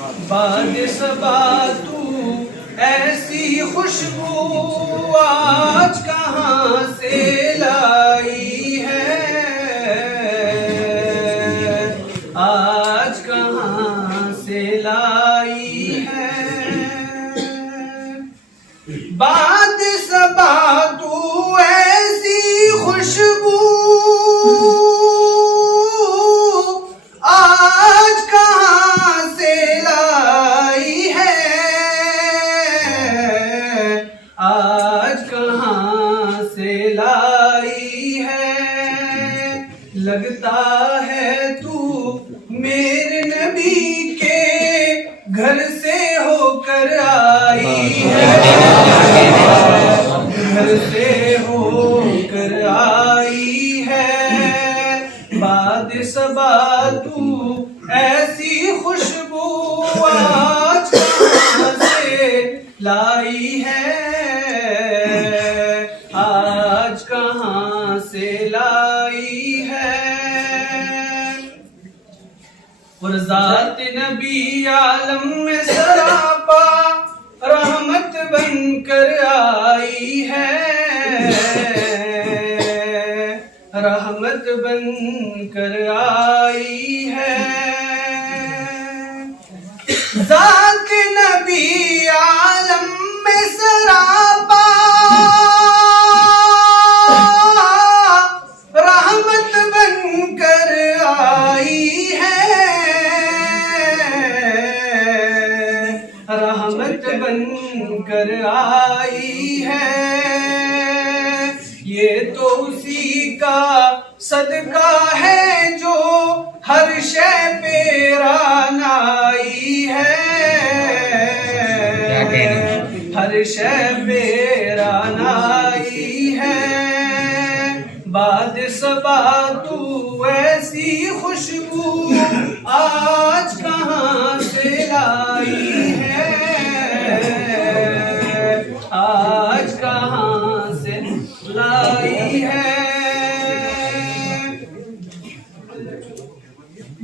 बाद सबा तू ऐसी खुशबू आज कहाँ से लाई है, आज कहाँ से लाई है। बाद सबा तू ऐसी खुशबू आज कहाँ से लाई है, आज कहाँ से लाई है। लगता है तू मेरे नबी के घर से होकर आई है, घर से होकर आई है। बाद सबा तू ऐसी खुशबू आज कहाँ से लाई है, आज कहाँ से लाई है। और ज़ात नबी आलम में सरापा रहमत बनकर आई है, रहमत बनकर आई है। ज़ात नबी आलम में सरापा रहमत बनकर आई है, रहमत बनकर आई है। ये तो उसी का सदका है जो हर शय पे रानाई है, हर शय पे रानाई है। बाद सबा तू ऐसी खुशबू आज कहाँ से लाई है, आज कहाँ से लाई है।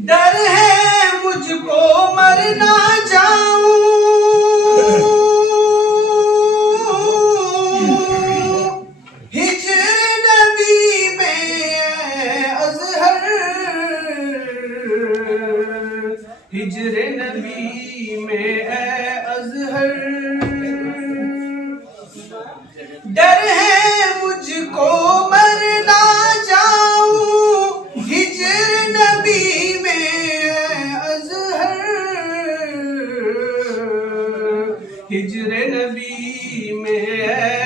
डर है मुझको मर ना जाऊं, हिज्र नबी में अज़हर, हिज्र नबी में अज़हर। डर है मुझको मर ना जाऊं, हिज्र नबी में अज़हर, हिज्र नबी में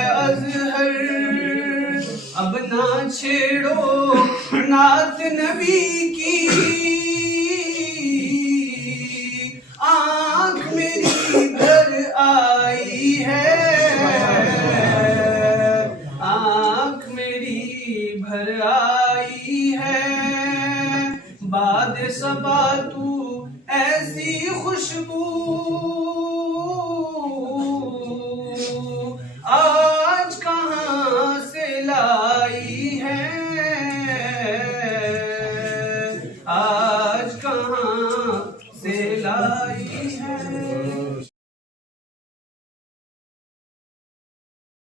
अज़हर। अब ना छेड़ो नात नबी की, आँख मेरी भर आई है, आँख मेरी भर आई है। बाद सबा तू ऐसी खुशबू